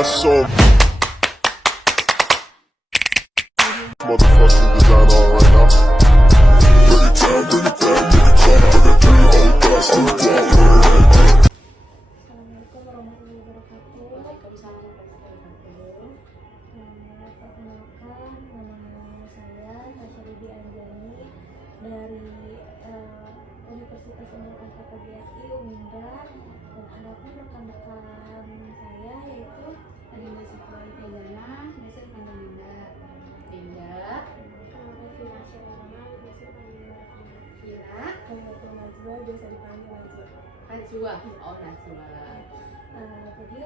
got some motherfucking design on right now. Bring it down, bring it down, make it clap. I got 3 old guys on the block. Assalamualaikum warahmatullahi wabarakatuh. Waalaikumsalam warahmatullahi wabarakatuh. Perkenalkan, nama saya Hasya Bibi Anjani dari Universitas Universitas KBSI Unindra, dan ada pun rekan-rekan saya yaitu Adinda Sifari Tegana, biasa dipanggil Dinda. Dinda, Revi Nasyarana, biasa dipanggil Kira, Khairatul Najwa, biasa dipanggil Najwa. Najwa. Oh, Najwa. Jadi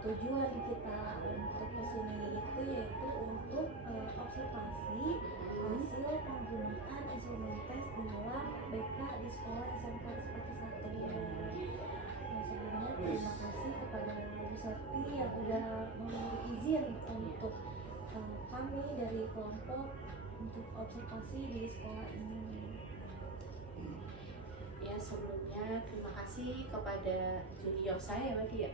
tujuan kita untuk kesini itu yaitu untuk observasi hasil penggunaan instrumen tes di dalam BK di sekolah SMK Respati 1. Sebelumnya terima kasih kepada Bu Sakti yang sudah memberi izin untuk kami dari kelompok untuk observasi di sekolah ini. Ya, sebelumnya terima kasih kepada junior saya berarti ya.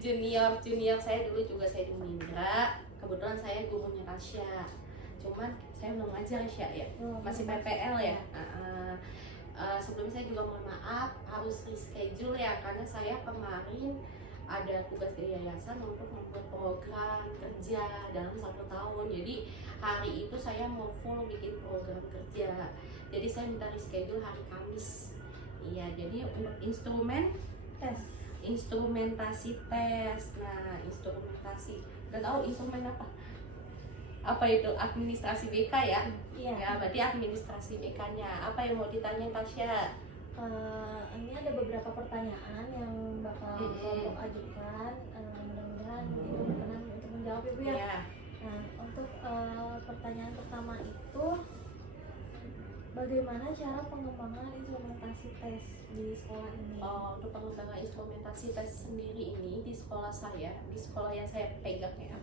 junior saya dulu juga saya di Unindra. Kebetulan saya gurunya Tasya. Cuman saya belum ngajar ya, masih PPL ya. Sebelumnya saya juga mohon maaf harus reschedule ya, karena saya kemarin ada tugas di yayasan untuk membuat program kerja dalam 1 tahun. Jadi hari itu saya mau full bikin program kerja. Jadi saya minta reschedule hari Kamis. Iya, jadi untuk instrumentasi tes. Nah, instrumentasi. Dan tahu instrumen apa? Apa itu? Administrasi BK ya? Iya. Ya, berarti administrasi BK-nya. Apa yang mau ditanya Tasya? Ini ada beberapa pertanyaan yang bakal kelompok ajukan. Mudah-mudahan itu berkenan untuk menjawab ya Bu ya. Ya. Nah, untuk pertanyaan pertama itu, bagaimana cara pengembangan instrumentasi tes di sekolah ini? Untuk pengembangan instrumentasi tes sendiri ini di sekolah saya, di sekolah yang saya pegang ya,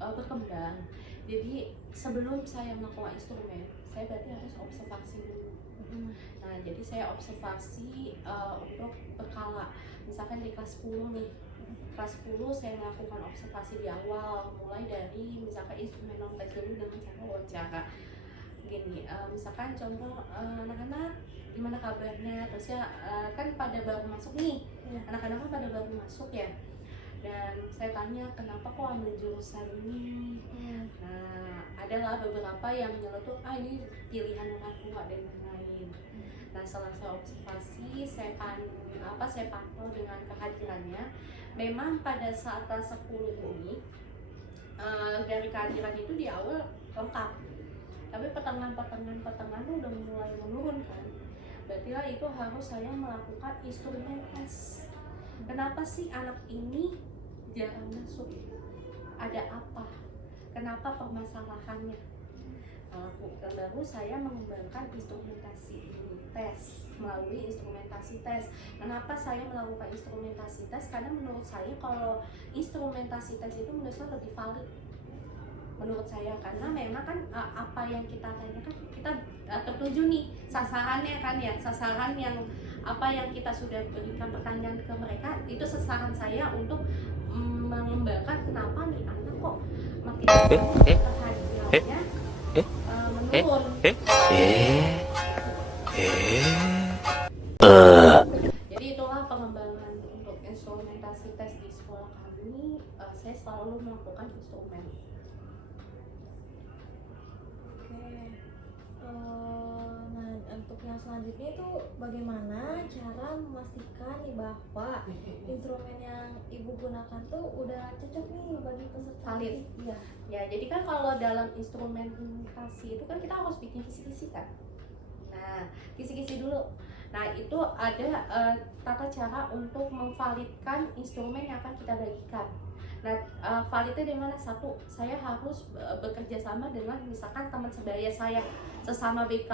berkembang. Jadi sebelum saya melakukan instrumen, saya berarti harus observasi dulu. Nah, jadi saya observasi untuk berkala. Misalkan di kelas 10 nih, kelas 10 saya melakukan observasi di awal, mulai dari misalkan instrumen non tes dulu dengan cara wawancara. Gini, misalkan contoh anak-anak gimana kabarnya, terus ya kan pada baru masuk nih, anak-anak kan pada baru masuk ya, dan saya tanya kenapa kok ambil jurusan ini. Nah, adalah beberapa yang nyeletuk, ini pilihan orang tua dan lain-lain. Nah, setelah saya observasi, saya pantau dengan kehadirannya. Memang pada saat kelas 10 ini dari kehadiran itu di awal lengkap, tapi pertengahan udah mulai menurun kan. Berarti lah itu harus saya melakukan instrumen tes. Kenapa sih anak ini jarang masuk? Ada apa? Kenapa permasalahannya? Baru saya mengembangkan instrumentasi tes melalui instrumentasi tes. Kenapa saya melakukan instrumentasi tes? Karena menurut saya kalau instrumentasi tes itu menurut saya lebih valid. Menurut saya, karena memang kan apa yang kita tanyakan kita tertuju nih sasarannya kan ya, sasaran yang apa yang kita sudah berikan pertanyaan ke mereka itu sasaran saya untuk mengembangkan kenapa nih anak kok makin kehadirannya menurun. Jadi itulah pengembangan untuk instrumentasi tes di sekolah kami. Saya selalu melakukan instrumen. Nah, untuk yang selanjutnya itu bagaimana cara memastikan nih bahwa instrumen yang ibu gunakan tuh udah cocok nih bagi peserta? Valid. Iya. Ya, jadi kan kalau dalam instrumentasi itu kan kita harus bikin kisi-kisi kan. Nah, kisi-kisi dulu. Nah, itu ada tata cara untuk memvalidkan instrumen yang akan kita bagikan. Nah, validnya di mana? Satu, saya harus bekerja sama dengan misalkan teman sebaya saya sesama BK.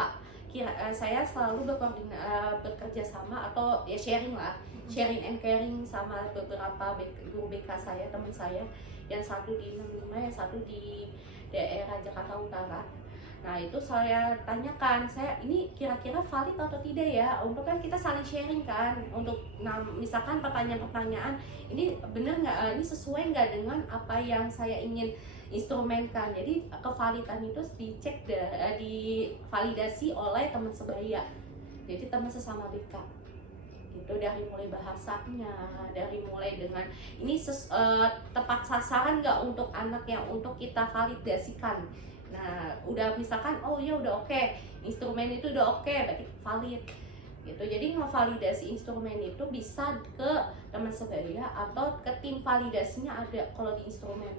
Saya selalu bekerja sama atau ya sharing and caring sama beberapa guru BK saya, teman saya, yang satu di 65, yang satu di daerah Jakarta Utara. Nah itu saya tanyakan, saya ini kira-kira valid atau tidak ya, untuk kan kita saling sharing kan, untuk misalkan pertanyaan-pertanyaan ini bener nggak, ini sesuai nggak dengan apa yang saya ingin instrumenkan. Jadi kevalidan itu dicek, divalidasi oleh teman sebaya, jadi teman sesama BK gitu, dari mulai bahasanya, dari mulai dengan ini tepat sasaran nggak untuk anak yang untuk kita validasikan. Nah, udah misalkan, oh ya udah oke, instrumen itu udah oke, berarti valid gitu. Jadi ngevalidasi instrumen itu bisa ke teman sebaya atau ke tim validasinya ada kalau di instrumen.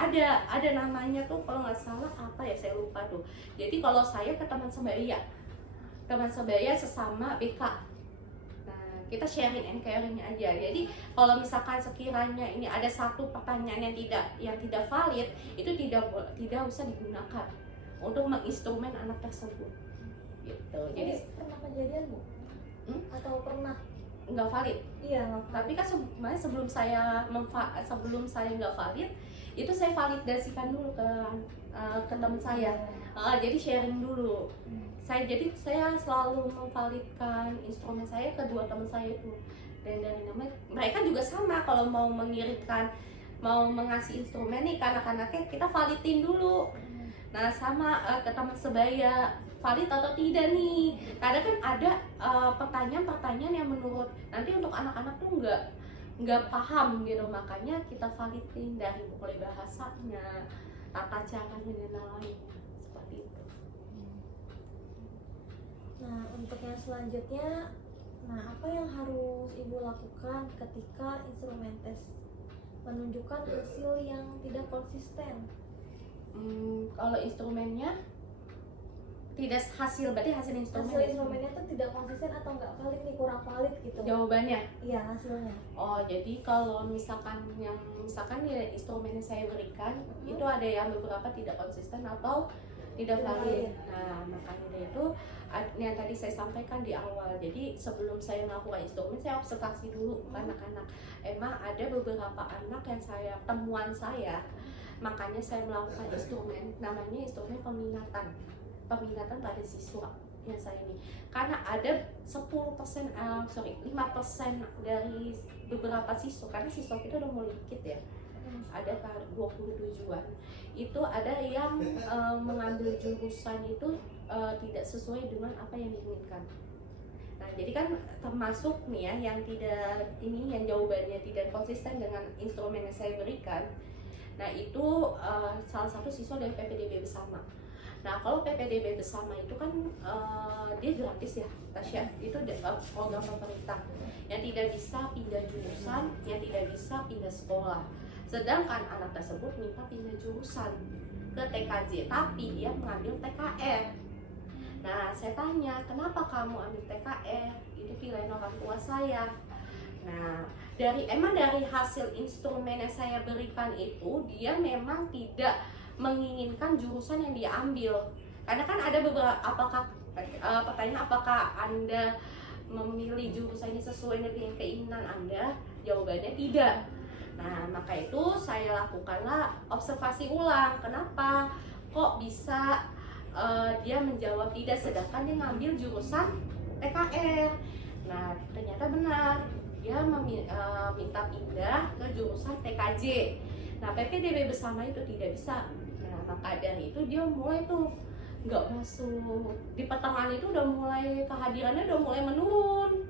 Ada namanya tuh kalau nggak salah apa ya, saya lupa tuh. Jadi kalau saya ke teman sebaya sesama BK. Kita sharing and caring aja. Jadi kalau misalkan sekiranya ini ada satu pertanyaan yang tidak valid, itu tidak usah digunakan untuk menginstrumen anak tersebut. Gitu. Jadi pernah kejadian Bu? Atau pernah nggak valid? Iya, nggak valid. Tapi kan sebelum saya nggak valid, itu saya validasikan dulu ke teman saya. Jadi sharing dulu. Saya selalu memvalidkan instrumen saya ke dua teman saya itu, dan dari mereka juga sama, kalau mau mengirimkan, mau mengasih instrumen nih ke anak-anaknya, kita validin dulu. Nah sama ke teman sebaya, valid atau tidak nih, kadang kan ada pertanyaan-pertanyaan yang menurut nanti untuk anak-anak tuh nggak paham gitu, makanya kita validin dari mulai bahasanya, tata caranya dan lain-lain seperti itu. Nah, untuk yang selanjutnya, apa yang harus Ibu lakukan ketika instrumen tes menunjukkan hasil yang tidak konsisten? Kalau instrumennya tidak berarti hasil instrumennya itu tidak konsisten atau nggak valid nih, kurang valid gitu. Jawabannya? Iya, hasilnya. Oh, jadi kalau misalkan ya instrumen yang saya berikan itu ada yang beberapa tidak konsisten atau tidak valid. Nah, makanya itu yang tadi saya sampaikan di awal. Jadi sebelum saya melakukan instrumen, saya observasi dulu anak-anak. Emang ada beberapa anak yang temuan saya, makanya saya melakukan instrumen, namanya instrumen peminatan pada siswa yang saya ini. Karena ada 5% dari beberapa siswa, karena siswa kita udah mulai dikit ya, ada 27-an, itu ada yang mengambil jurusan itu tidak sesuai dengan apa yang diinginkan. Nah, jadi kan termasuk nih ya yang yang jawabannya tidak konsisten dengan instrumen yang saya berikan. Nah, itu salah satu siswa dari PPDB bersama. Nah, kalau PPDB bersama itu kan dia gratis ya, Tasya. Itu program pemerintah yang tidak bisa pindah jurusan, yang tidak bisa pindah sekolah. Sedangkan anak tersebut minta pindah jurusan ke TKJ, tapi dia mengambil TKR. Nah, saya tanya, kenapa kamu ambil TKR? Itu pilihan orang tua saya. Nah, dari hasil instrumen yang saya berikan itu, dia memang tidak menginginkan jurusan yang dia ambil. Karena kan ada beberapa pertanyaan, apakah Anda memilih jurusan ini sesuai dengan keinginan Anda? Jawabannya tidak. Nah, maka itu saya lakukanlah observasi ulang. Kenapa kok bisa dia menjawab tidak, sedangkan dia ngambil jurusan TKR. Nah, ternyata benar, dia minta pindah ke jurusan TKJ. Nah, PPDB bersama itu tidak bisa. Nah, maka dari itu dia mulai tuh nggak masuk. Di pertengahan itu udah mulai kehadirannya udah mulai menurun.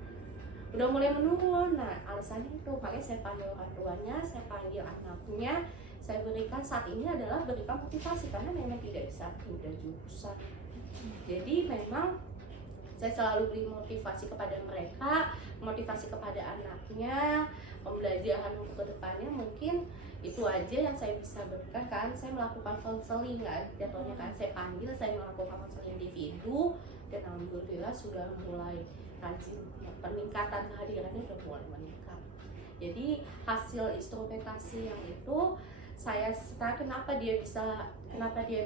Nah, alasannya itu, makanya saya panggil orang tuanya, saya panggil anaknya, saya berikan saat ini adalah berikan motivasi, karena memang tidak bisa pindah jurusan. Jadi memang saya selalu beri motivasi kepada mereka, motivasi kepada anaknya, pembelajaran untuk kedepannya. Mungkin itu aja yang saya bisa berikan kan. Saya melakukan konseling kan, jatuhnya kan saya panggil, saya melakukan konseling individu, dan alhamdulillah sudah mulai rajin, peningkatan kehadirannya sudah mulai meningkat. Jadi hasil instrumentasi yang itu saya kenapa dia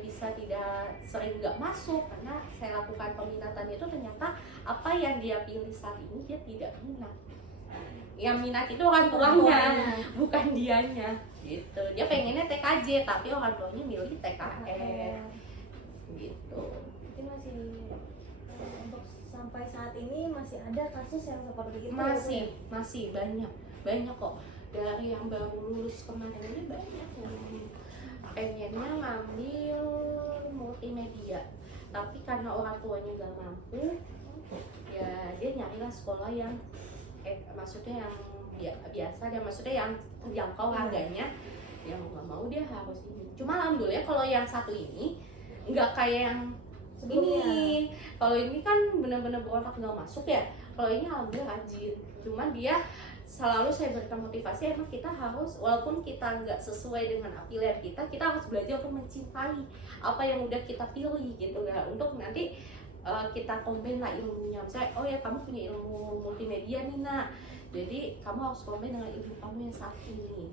bisa tidak sering nggak masuk, karena saya lakukan peminatan itu ternyata apa yang dia pilih saat ini dia tidak minat. Yang minat itu orang tuanya, bukan dianya gitu. Dia pengennya TKJ tapi orang tuanya milih TKR gitu. Jadi masih untuk sampai saat ini masih ada kasus yang seperti itu. Masih banyak kok. Dari yang baru lulus kemarin ini banyak yang pengennya ngambil multimedia, tapi karena orang tuanya gak mampu, ya dia nyarilah sekolah yang maksudnya yang biasa, dan maksudnya yang terjangkau harganya. Yang nggak mau dia harus ini. Cuma alhamdulillah kalau yang satu ini nggak kayak yang Sebelumnya. ini. Kalau ini kan benar-benar berotak nggak masuk ya. Kalau ini alhamdulillah rajin. Cuman dia selalu saya berikan motivasi, emang kita harus, walaupun kita nggak sesuai dengan pilihan kita harus belajar untuk mencintai apa yang udah kita pilih gitu ya, untuk nanti kita combine lah ilmunya. Misalnya, oh ya kamu punya ilmu multimedia nih nak, jadi kamu harus combine dengan ilmu kamu yang saat ini.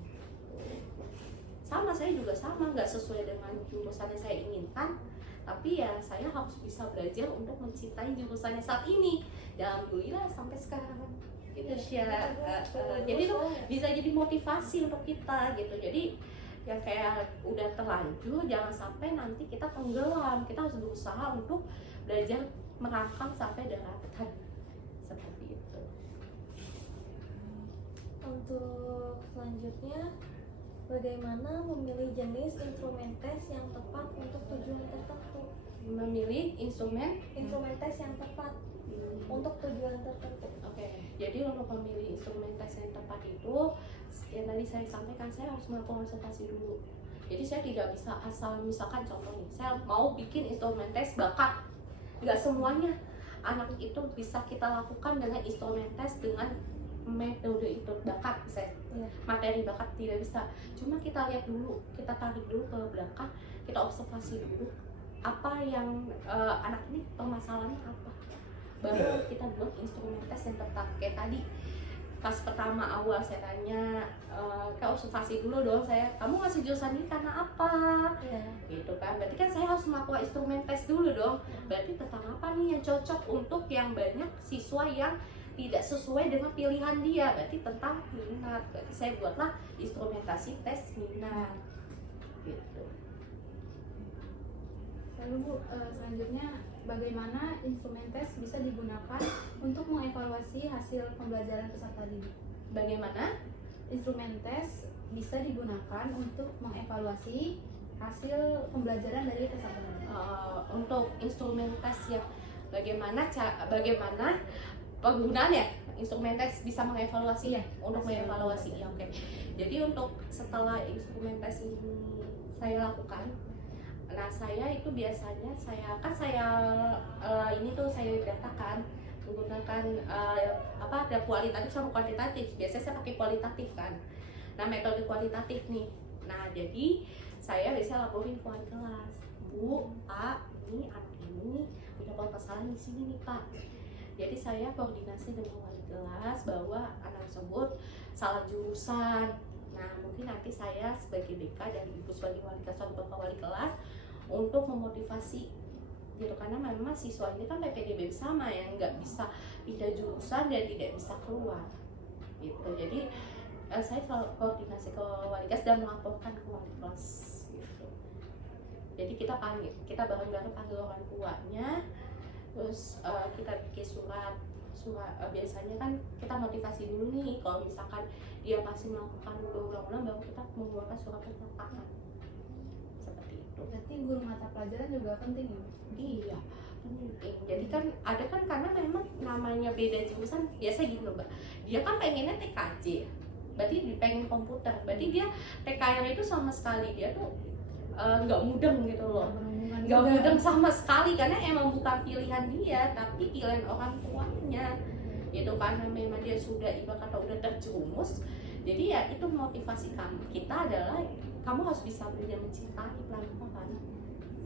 Sama, saya juga sama, nggak sesuai dengan jurusan yang saya inginkan, tapi ya saya harus bisa belajar untuk mencintai jurusannya saat ini. Dan alhamdulillah sampai sekarang gitu sih. Jadi itu bisa jadi motivasi untuk kita gitu. Jadi yang kayak udah terlanjur, jangan sampai nanti kita tenggelam. Kita harus berusaha untuk belajar merangkak sampai daratan, seperti itu. Untuk selanjutnya, bagaimana memilih jenis instrumen tes yang tepat untuk tujuan tertentu? Memilih instrumen tes yang tepat untuk tujuan tertentu. Oke, jadi untuk memilih instrumen tes yang tepat itu, yang tadi saya sampaikan, saya harus melakukan konsultasi dulu. Jadi saya tidak bisa asal, misalkan contoh nih, saya mau bikin instrumen tes bakat. Nggak semuanya anak itu bisa kita lakukan dengan instrumen tes dengan metode itu bakat, misalnya materi bakat tidak bisa. Cuma kita lihat dulu, kita tarik dulu ke belakang, kita observasi dulu apa yang anak ini permasalahannya apa, baru kita buat instrumen tes yang tepat. Kayak tadi pas pertama awal saya tanya, kayak observasi dulu dong saya, kamu ngasih jurusan ini karena apa? Gitu kan, berarti kan saya harus melakukan instrumen tes dulu dong. Berarti tentang apa nih yang cocok untuk yang banyak siswa yang tidak sesuai dengan pilihan dia, berarti tentang minat. Berarti saya buatlah instrumentasi tes minat gitu. Lalu Bu, selanjutnya bagaimana instrumen tes bisa digunakan untuk mengevaluasi hasil pembelajaran peserta didik? Bagaimana Instrumen tes bisa digunakan untuk mengevaluasi hasil pembelajaran dari peserta didik. Untuk instrumen tes yang bagaimana penggunaannya? Instrumen tes bisa mengevaluasi ya, untuk mengevaluasi ya, oke. Jadi untuk setelah instrumen tes ini saya lakukan, nah saya itu biasanya saya ini tuh saya datakan menggunakan ada kualitatif sama kuantitatif. Biasanya saya pakai kualitatif kan. Nah metode kualitatif nih. Nah jadi saya biasanya laporin ke wali kelas, Bu, Pak, ini anak ini punya permasalahan di sini nih Pak. Jadi saya koordinasi dengan wali kelas bahwa anak tersebut salah jurusan. Nah mungkin nanti saya sebagai BK dan Ibu sebagai wali kelas atau Bapak wali kelas untuk memotivasi gitu, karena memang siswa ini kan PPDB sama yang nggak bisa pindah jurusan dan tidak bisa keluar gitu. Jadi saya selalu koordinasi ke wali kelas dan melaporkan ke wali kelas gitu. Jadi kita bareng-bareng panggil orang tuanya, terus kita bikin surat biasanya kan kita motivasi dulu nih, kalau misalkan dia masih melakukan berulang-ulang baru kita mengeluarkan surat pernyataan seperti itu. Berarti guru mata pelajaran juga penting ya? Iya, penting. Jadi kan ada kan, karena memang namanya beda jurusan, biasa gitu loh Mbak. Dia kan pengennya TKJ, berarti dia pengen komputer, berarti dia TKR itu sama sekali dia tuh nggak mudeng gitu loh, nggak mudeng sama sekali, karena emang bukan pilihan dia, tapi pilihan orang tuanya gitu. Karena memang dia sudah ibarat kata udah terjerumus, jadi ya itu motivasi kita adalah kamu harus bisa belajar mencintai pelan-pelan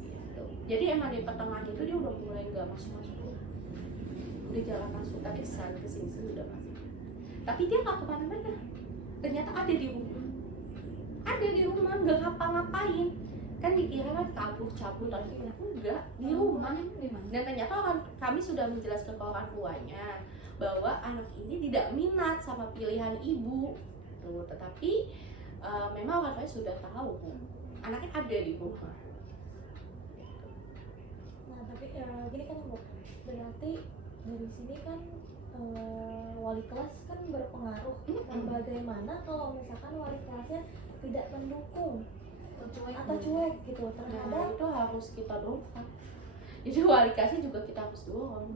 gitu. Jadi emang di pertengahan itu dia udah mulai nggak masuk, udah jalan masuk, tapi kesini udah masuk, tapi dia nggak kemana-mana, ternyata ada di rumah nggak ngapa-ngapain. Kan dikira kan kabur cabut lagi, enggak, di rumah. Dan ternyata kami sudah menjelaskan ke orang tuanya bahwa anak ini tidak minat sama pilihan ibu tuh, tetapi memang orang tuanya sudah tahu anaknya ada di rumah. gini kan Bu, berarti dari sini kan wali kelas kan berpengaruh. Nah, bagaimana kalau misalkan wali kelasnya tidak mendukung atau cuek gitu Nah, terhadap itu harus kita dorong. Jadi wali kelasnya juga kita harus dorong.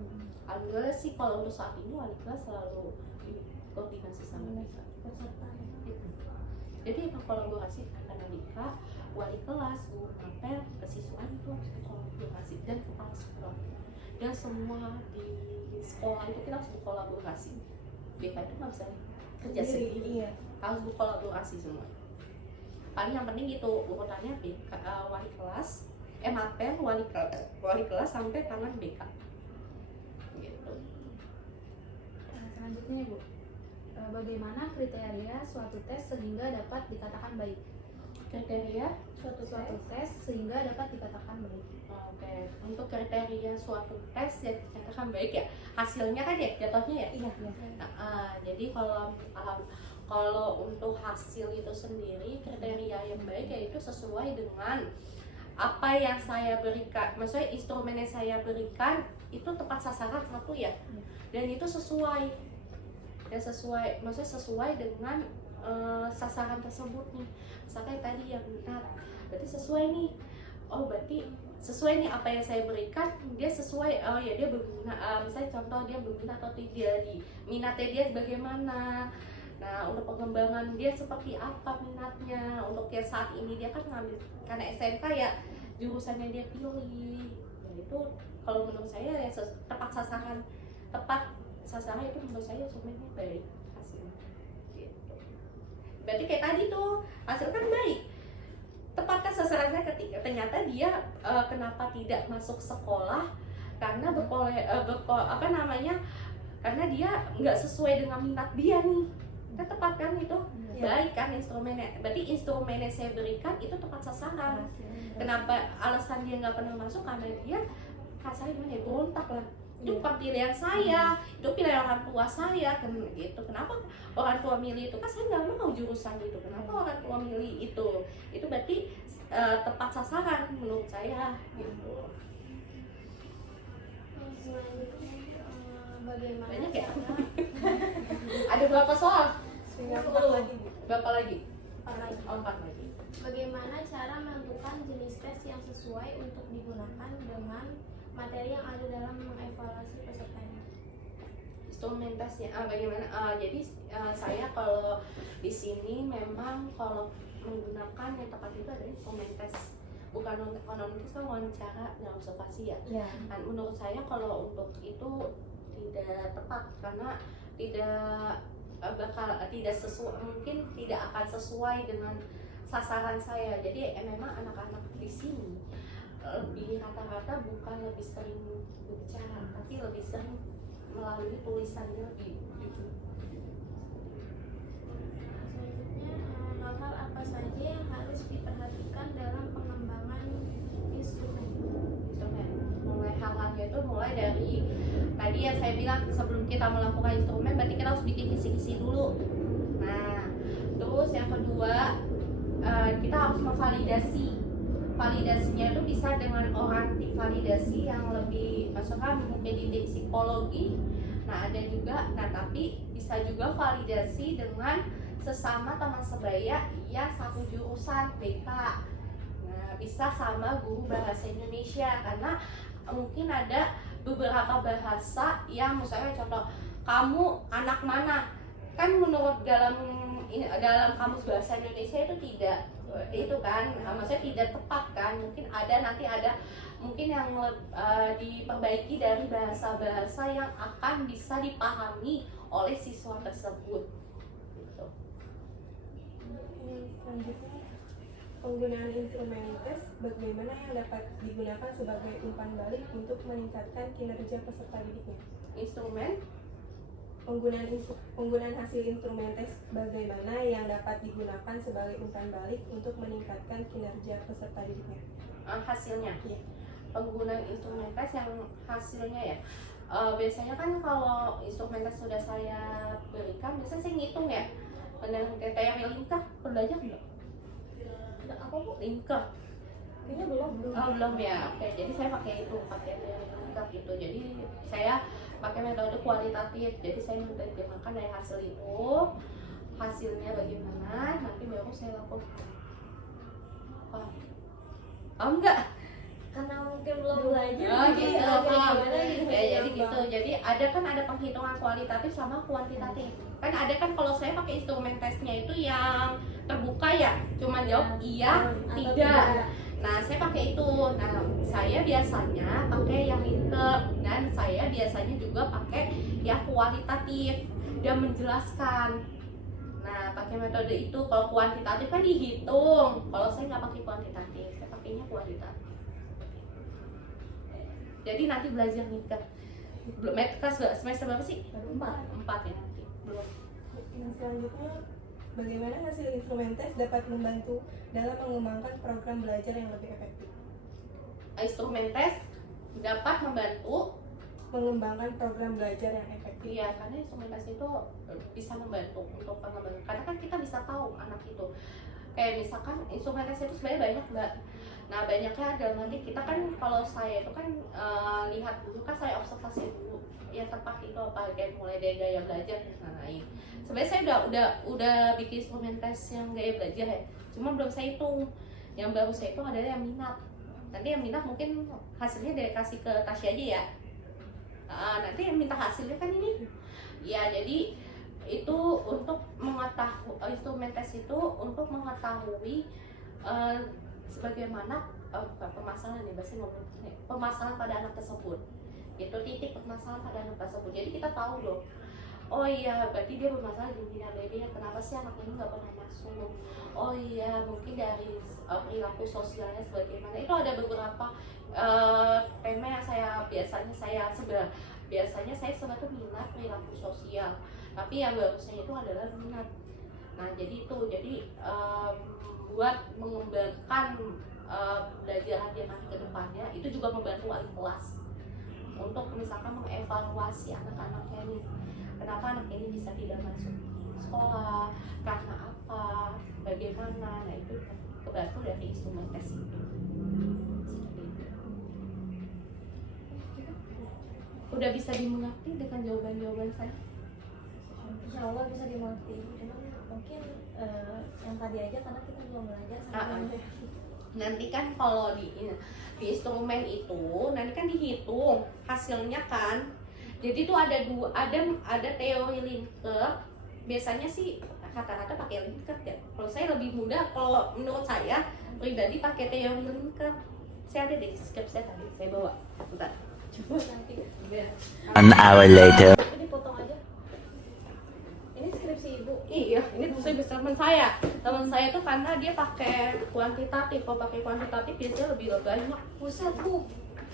Alhamdulillah sih kalau untuk saat ini wali kelas selalu koordinasi sama kita. peserta ya? Gitu. Jadi emang kolaborasi antara Dika, wali kelas, guru mapel, kesiswaan itu harus kolaborasi dan kepala sekolah. Dan semua di sekolah itu kita harus berkolaborasi. BK itu nggak bisa kerja sendiri, Iya. harus berkolaborasi semua. Paling yang penting itu urutannya BK, wali kelas, mapel, wali kelas sampai tangan BK. Gitu. Nah, selanjutnya Bu, bagaimana kriteria suatu tes sehingga dapat dikatakan baik? Kriteria Suatu tes sehingga dapat dikatakan baik. Oke, untuk kriteria suatu tes yang dikatakan baik ya, hasilnya kan ya jatuhnya ya. Iya. Nah, jadi kalau untuk hasil itu sendiri kriteria yang baik yaitu sesuai dengan apa yang saya berikan, maksudnya instrumen yang saya berikan itu tepat sasaran satu ya, dan itu sesuai maksudnya sesuai dengan sasaran tersebut nih. Misalkan tadi yang minat, berarti sesuai nih. Oh berarti sesuai nih apa yang saya berikan, dia sesuai. Oh ya dia berguna. Misalnya contoh dia berguna atau tidak, di minatnya dia bagaimana. Nah untuk pengembangan dia seperti apa minatnya. Untuk yang saat ini dia kan ngambil karena SMK ya, jurusannya dia pilih. Ya itu kalau menurut saya ya tepat sasaran itu menurut saya sebenarnya baik hasilnya. Gitu. Berarti kayak tadi tuh hasil kan baik. Tepatkah sasaran saya ketika ternyata dia kenapa tidak masuk sekolah karena karena dia nggak sesuai dengan minat dia nih. Kita tepat kan itu baik kan instrumennya. Berarti instrumen yang saya berikan itu tepat sasaran. Kenapa alasan dia nggak pernah masuk karena dia kasarnya gimana ya, berontak lah. Itu bukan pilihan saya, itu pilihan orang tua saya kan gitu. Kenapa orang tua milih itu? Kan saya nggak mau jurusan itu. Kenapa orang tua milih itu? Itu berarti tepat sasaran menurut saya gitu. Selanjutnya bagaimana Banyak ya? cara Ada berapa soal? 4 lagi Bu. Berapa lagi? 4 lagi. Oh, 4 lagi. Bagaimana cara menentukan jenis tes yang sesuai untuk digunakan dengan materi yang ada dalam mengevaluasi pesertanya? Instrumen tesnya bagaimana? Jadi saya kalau di sini memang kalau menggunakan yang tepat itu adalah instrumen tes, bukan tes kan wawancara dan observasi ya. Iya. Dan menurut saya kalau untuk itu tidak tepat karena tidak sesuai, mungkin tidak akan sesuai dengan sasaran saya. Jadi memang anak-anak di sini lebih rata-rata bukan lebih sering berbicara, tapi lebih sering melalui tulisannya lebih jujur. Selanjutnya hal-hal apa saja yang harus diperhatikan dalam pengembangan instrumen? Mulai hal-halnya itu mulai dari tadi yang saya bilang sebelum kita melakukan instrumen berarti kita harus bikin kisi-kisi dulu. Nah terus yang kedua kita harus memvalidasi. Validasinya itu bisa dengan orang tim validasi yang lebih masukkan mungkin di tim psikologi. Nah ada juga, tapi bisa juga validasi dengan sesama teman sebaya yang satu jurusan BK. Nah bisa sama guru bahasa Indonesia karena mungkin ada beberapa bahasa yang misalnya contoh kamu anak mana, kan menurut dalam kamus bahasa Indonesia itu tidak itu kan, maksudnya tidak tepat kan. Mungkin nanti ada mungkin yang diperbaiki dari bahasa-bahasa yang akan bisa dipahami oleh siswa tersebut gitu. Selanjutnya penggunaan instrumen tes bagaimana yang dapat digunakan sebagai umpan balik untuk meningkatkan kinerja peserta didiknya. Penggunaan hasil instrumen tes bagaimana yang dapat digunakan sebagai umpan balik untuk meningkatkan kinerja peserta didiknya. Hasilnya Iya. penggunaan instrumen tes yang hasilnya ya, biasanya kan kalau instrumen tes sudah saya berikan biasanya saya ngitung ya, dengan kayak linker belajar nggak? Apa Bu? Linker Kayaknya belum. Oh belum ya, oke. Jadi saya pakai teori lingkar gitu. Jadi saya pakai metode kualitatif. Jadi saya menerjemahkan dari hasil itu, hasilnya bagaimana, nanti baru saya lakukan. Apa? Oh enggak? Karena mungkin belum belajar. Oh jadi gitu, agak paham. gimana gitu. Ya jadi gitu. Jadi ada penghitungan kualitatif sama kuantitatif. Kan ada kan kalau saya pakai instrumen tesnya itu yang terbuka ya, cuma jawab iya, Atau tidak. Nah, saya pakai itu. Nah, saya biasanya pakai yang lingkar dan saya biasanya juga pakai yang kualitatif dan menjelaskan. Nah, pakai metode itu. Kalau kuantitatif kan dihitung. Kalau saya nggak pakai kuantitatif, saya pakainya kualitatif. Jadi nanti belajar lingkar. Belum kelas semester berapa sih? 4 ya nanti. Belum. Yang selanjutnya, bagaimana hasil instrumen tes dapat membantu dalam mengembangkan program belajar yang lebih efektif? Instrumen tes dapat membantu. Mengembangkan program belajar yang efektif. Iya, karena instrumen tes itu bisa membantu untuk pengembangan. Karena kan kita bisa tahu anak itu. Kayak misalkan instrumen tes itu sebenarnya banyak mbak. Nah banyaknya dalam nanti kita kan kalau saya itu kan lihat dulu kan saya observasi dulu yang tepat itu apa kayak mulai dari gaya belajar dan lain. Sebenarnya saya udah bikin instrumen tes yang gaya belajar ya. Cuma belum saya hitung. Yang baru saya hitung adalah yang minat. Nanti yang minat mungkin hasilnya dari kasih ke Tasya aja ya. Nanti yang minta hasilnya kan ini. Ya jadi itu untuk mengetahui instrumen tes itu untuk mengetahui sebagaimana permasalahan nih bahasa ngomongnya permasalahan pada anak tersebut itu titik permasalahan pada anak tersebut. Jadi kita tahu loh, oh iya berarti dia bermasalah di bidang dia, kenapa sih anak ini nggak pernah masuk. Oh iya mungkin dari perilaku sosialnya sebagaimana. Itu ada beberapa tema yang biasanya saya sebenarnya minat perilaku sosial, tapi yang bagusnya itu adalah minat. Nah jadi buat mengembangkan belajar dia nanti ke depannya itu juga membantu wali kelas untuk misalkan mengevaluasi anak-anaknya nih, kenapa anak ini bisa tidak masuk sekolah, karena apa, bagaimana. Nah itu kebantu dari instrumen tes itu. Udah bisa dimengerti dengan jawaban-jawaban saya? Insya Allah bisa dimengerti. Cuman mungkin yang tadi aja karena kita belum belajar sampai Nanti kan kalau di instrumen itu nanti kan dihitung hasilnya kan. Jadi itu ada teori lingkar. Biasanya sih kata-kata pakai lingkar ya. Kalau saya lebih mudah, kalau menurut saya pribadi pakai teori lingkar. Saya ada di skrip saya tadi saya bawa. Bentar. Coba nanti. An hour later. ini potong aja. Ini skripsi ibu. Iya, ini teman saya. Teman saya tuh karena dia pakai kuantitatif. Kalau pakai kuantitatif biasanya lebih banyak. Buset bu,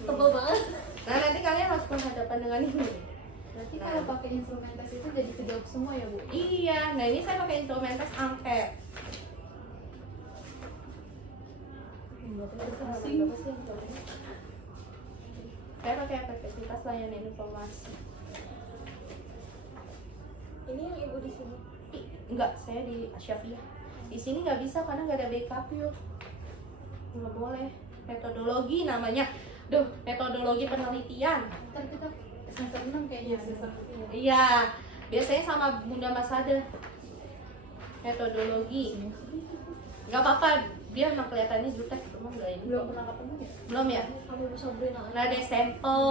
tebel banget. Nah nanti kalian harus berhadapan dengan ini. Berarti kalau pakai instrumen tes itu jadi kejawab semua ya Bu? Iya, nah ini saya pakai instrumen tes angket. Saya pakai efektivitas layanan informasi. Ini yang ibu di sini. Enggak, saya di Asyafiyah. Di sini nggak bisa karena nggak ada backup yuk. Nggak boleh. Metodologi namanya. Duh, metodologi penelitian. Ntar kita semester 6 kayaknya semester Iya, biasanya sama Bunda Masada. Metodologi. Nggak apa-apa, dia emang kelihatannya jutek, cuma nggak ini. belum pernah ketemu ya? Belum ya? Kamu bisa beri Nah, ada sampel.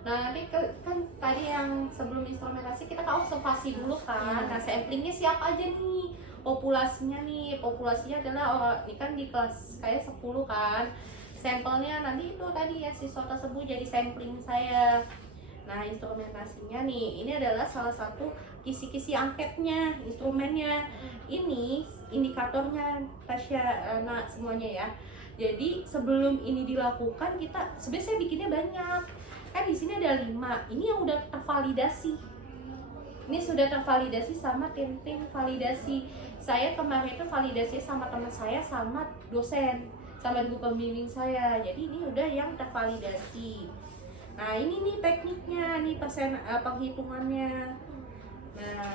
Nah, nanti kan tadi yang sebelum instrumentasi kita kan observasi dulu kan. Nah, samplingnya siapa aja nih? Populasinya adalah orang, ini kan di kelas kayak 10 kan. Sampelnya nanti itu tadi ya siswa tersebut jadi sampling saya. Nah, instrumentasinya nih, ini adalah salah satu kisi-kisi angketnya, instrumennya. Ini indikatornya Tasya, nah semuanya ya. Jadi sebelum ini dilakukan kita sebenarnya saya bikinnya banyak. Kan di sini ada 5. Ini yang udah tervalidasi. Ini sudah tervalidasi sama tim validasi. Saya kemarin itu validasi sama teman saya sama dosen, sama guru pembimbing saya. Jadi ini udah yang tervalidasi. Nah, ini nih tekniknya, nih penghitungannya. Nah,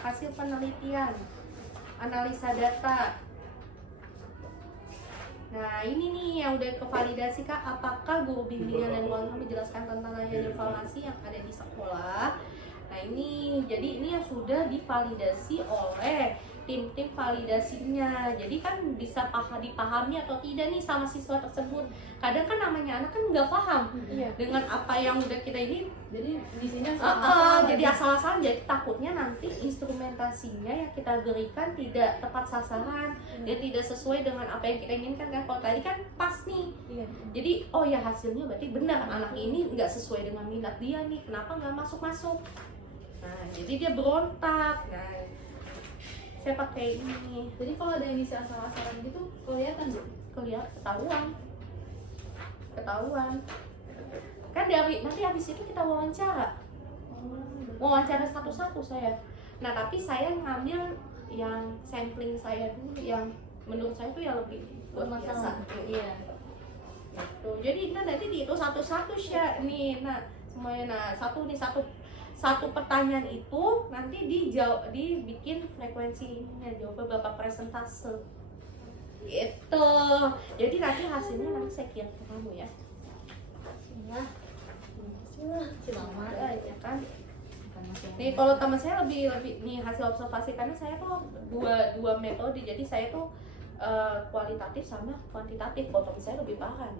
hasil penelitian. analisa data. Nah ini nih yang udah kevalidasi Kak, apakah guru bimbingan dan ruang menjelaskan tentang layanan informasi yang ada di sekolah. Nah ini, jadi ini yang sudah divalidasi oleh tim-tim validasinya. Jadi kan bisa dipahami atau tidak nih sama siswa tersebut. Kadang kan namanya anak kan nggak paham dengan apa yang udah kita ini. Jadi di sini Jadi asal-asalan, jadi takutnya nanti instrumentasinya yang kita berikan tidak tepat sasaran dan tidak sesuai dengan apa yang kita inginkan kan. Kalau tadi kan pas nih. Jadi oh ya hasilnya berarti benar, anak ini nggak sesuai dengan minat dia nih, kenapa nggak masuk-masuk. Nah jadi dia berontak. Nah saya pakai ini. Jadi kalau ada yang isi asal-asalan gitu kelihatan Bu? Ketahuan kan dari nanti habis itu kita wawancara satu-satu saya. Nah tapi saya ngambil yang sampling saya dulu yang menurut saya itu yang lebih biasa. Iya. Tuh, jadi kita nanti dihitung satu-satu sih nih. Nah semuanya, nah satu pertanyaan itu nanti dibikin frekuensinya, jawab berapa persentase gitu. Jadi nanti hasilnya nanti saya kirim ke kamu ya. Ya kan. Nih kalau teman saya lebih nih hasil observasi, karena saya tuh dua metode, jadi saya tuh kualitatif sama kuantitatif. Kalau teman saya lebih paham.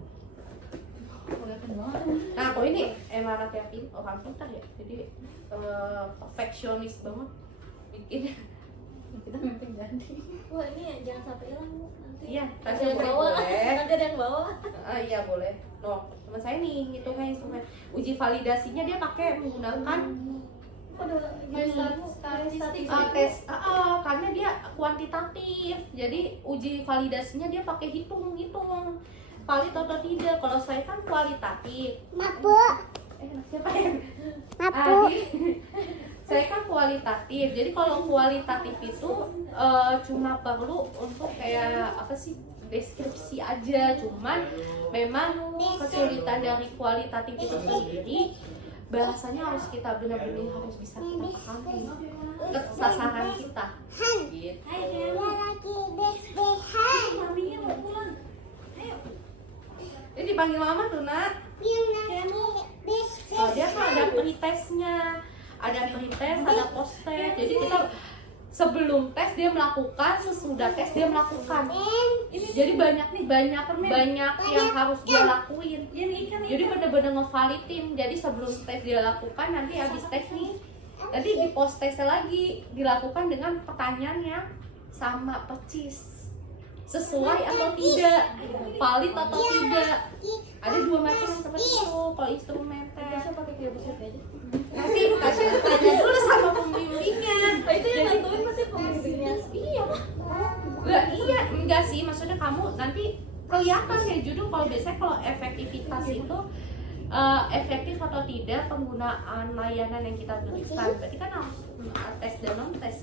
Nah aku ini emang anak yang orang pintar ya, jadi perfeksionis banget bikin. Kita penting ganti. Wah ini jangan sampai hilang Bu. Nanti Iya, ada nanti yang bawa. Nanti ada yang bawa. Iya boleh. No, teman saya nih ngitungnya instrumen uji validasinya dia pakai menggunakan Statistik. tes, karena dia kuantitatif. Jadi uji validasinya dia pakai hitung valid atau tidak. Kalau saya kan kualitatif. Siapa yang? Saya kan kualitatif. Jadi kalau kualitatif itu cuma perlu untuk kayak apa sih? Deskripsi aja. Cuman memang kesulitan dari kualitatif itu sendiri, bahasanya harus kita benar-benar harus bisa kita pahami ke sasaran kita. Gitu. Maminya mau pulang. Ayo. Ini dipanggil mama tuh nak. So, dia kan ada pretestnya, ada pretest, ada post test. Jadi kita sebelum tes dia melakukan, sesudah tes dia melakukan. Jadi banyak yang harus dia lakuin. Jadi bener-bener ngevalidin. Jadi sebelum tes dia lakukan, nanti habis tes nih, nanti di post tesnya lagi dilakukan dengan pertanyaan yang sama persis, sesuai atau tidak, valid atau tidak. Ada dua macam seperti itu kalau instrumen tes. Biasa pakai kiosik aja. Nanti kasih tanya dulu sama pembimbingnya. Itu yang nentuin pasti pembimbingnya. Iya, enggak sih, maksudnya kamu nanti kelihatan kayak judul. Kalau biasanya kalau efektivitas itu efektif atau tidak penggunaan layanan yang kita berikan. Berarti kan harus tes dan non tes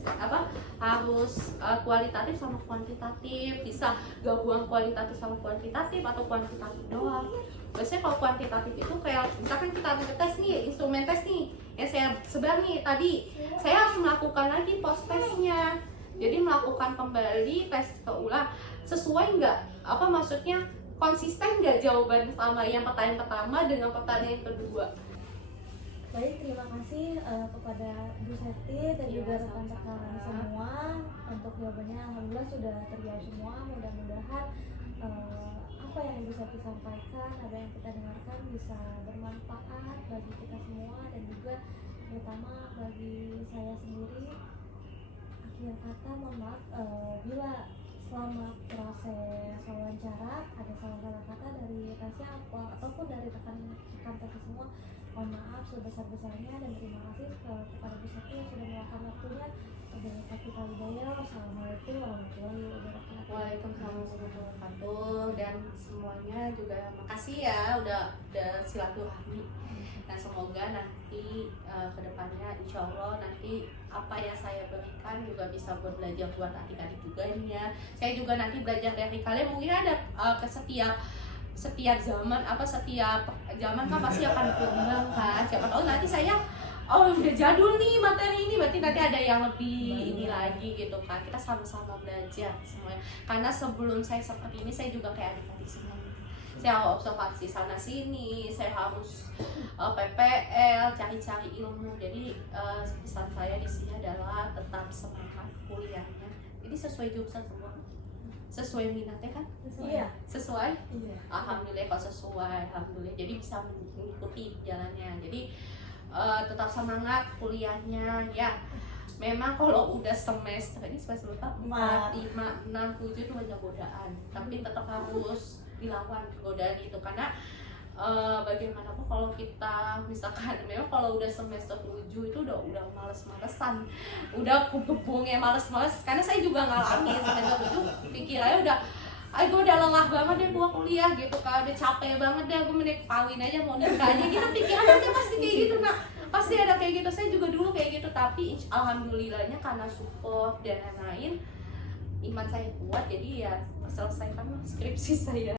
harus kualitatif sama kuantitatif. Bisa gabungan kualitatif sama kuantitatif atau kuantitatif doang. Biasanya kalau kuantitatif itu kayak misalkan kita ada tes nih, instrumen tes nih yang saya sebar nih tadi, saya harus melakukan lagi post tesnya. Jadi melakukan kembali tes keulang, sesuai nggak, maksudnya konsisten nggak jawaban sama yang pertanyaan pertama dengan pertanyaan yang kedua. Baik, terima kasih kepada Bu Septi dan juga rekan-rekan semua untuk jawabannya. Alhamdulillah sudah terjawab semua. Mudah-mudahan apa yang bisa kita sampaikan, apa yang kita dengarkan bisa bermanfaat bagi kita semua dan juga terutama bagi saya sendiri. Akhir kata, mohon maaf bila selama proses wawancara ada salah kata dari Tasya ataupun dari rekan-rekan Tasya semua, mohon maaf sebesar-besarnya dan terima kasih kepada Bu Septi yang sudah meluangkan waktunya. Dengan Kaki Palidaya, wassalamualaikum warahmatullahi wabarakatuh. Waalaikumsalam warahmatullahi wabarakatuh. Dan semuanya juga makasih ya udah silaturahmi. Nah semoga nanti kedepannya insya Allah nanti apa yang saya berikan juga bisa buat belajar buat adik-adik juga nih ya. Saya juga nanti belajar dari kalian, mungkin ada setiap zaman kan pasti akan berkembang kan. Siapa tahu nanti saya oh udah jadul nih materi ini, berarti nanti ada yang lebih ini lagi gitu kan. Kita sama-sama belajar semuanya. Karena sebelum saya seperti ini saya juga kayak adik-adik semua. Saya harus observasi sana sini, saya harus PPL, cari-cari ilmu. Jadi pesan saya di sini adalah tetap semangat kuliahnya. Jadi sesuai jurusan semua, sesuai minatnya kan? Iya. Sesuai? Iya. Alhamdulillah kalau sesuai, alhamdulillah. Jadi bisa mengikuti jalannya. Jadi tetap semangat kuliahnya ya. Memang kalau udah semester ini semester berapa? 4, 5, 6, 7 itu banyak godaan. Tapi tetap harus dilawan godaan itu karena bagaimanapun kalau kita misalkan memang kalau udah semester 7 itu udah males-malesan, udah kebungnya males-males. Karena saya juga ngalamin semester 7 pikirannya udah gue udah lelah banget deh gua kuliah gitu kan, udah capek banget deh gue mending kawin aja mau nikah aja gitu, pikirannya udah pasti kayak gitu. Nah pasti ada kayak gitu, saya juga dulu kayak gitu, tapi alhamdulillahnya karena support dan lain-lain iman saya kuat, jadi ya selesaikan skripsi saya.